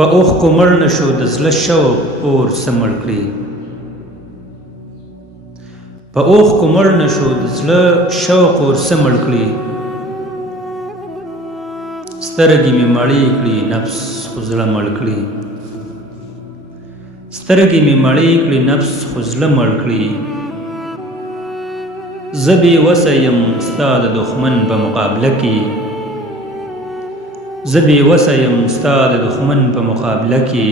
په اوښکو مړ نه شو د زړه شوق اور څه مړ کړي په اوښکو مړ نه شو د زړه شوق اور څه مړ کړي سترګې مې مړې کړي نفس خو زړه مړ کړي سترګې مې مړې کړي نفس خو زړه مړ کړي زه بې وسه یم ستا د دښمن په مقابله کې زه بې وسه یم ستا د دښمن په مقابله کې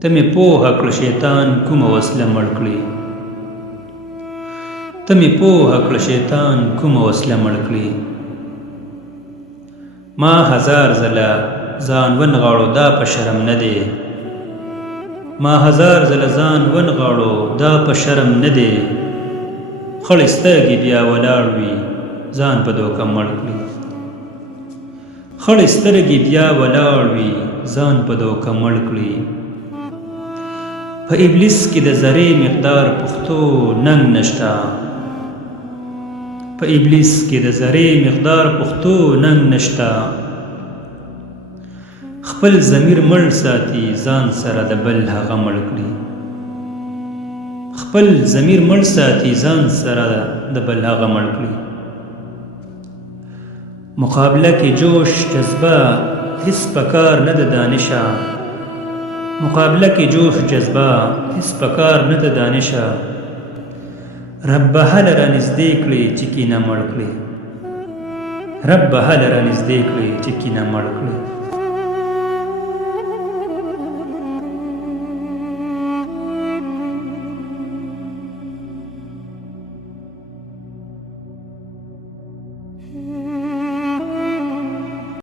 ته مې پوهه کړه شیطان کومه وسله مړ کړي ته مې پوهه کړه شیطان کومه وسله مړ کړي ما هزار ځله ځان ونغاړو دا په شرم نه دی ما هزار ځله ځان ونغاړو دا په شرم نه دی خړې سترګې بیا ولاړ وي ځان په دوکه مړ کړي خړې سترګې بیا ولاړ وي ځان په دوکه مړ کړي په ابلیس کې د ذرې مقدار پښتو ننګ نشته په ابلیس کې د ذرې مقدار پښتو ننګ نشته خپل ضمیر مړ ساتي ځان سره د بل هغه مړ کړي خپل ضمیر مړ ساتي ځان سره د بل هغه مړ کړي مقابله کې جوش جذبه هیڅ پکار نه د دانشه مقابله کې جوش جذبه هیڅ پکار نه د دانشه رب هله را نږدې کړي چې کینه مړ کړي رب هله را نږدې کړي چې کینه مړ کړي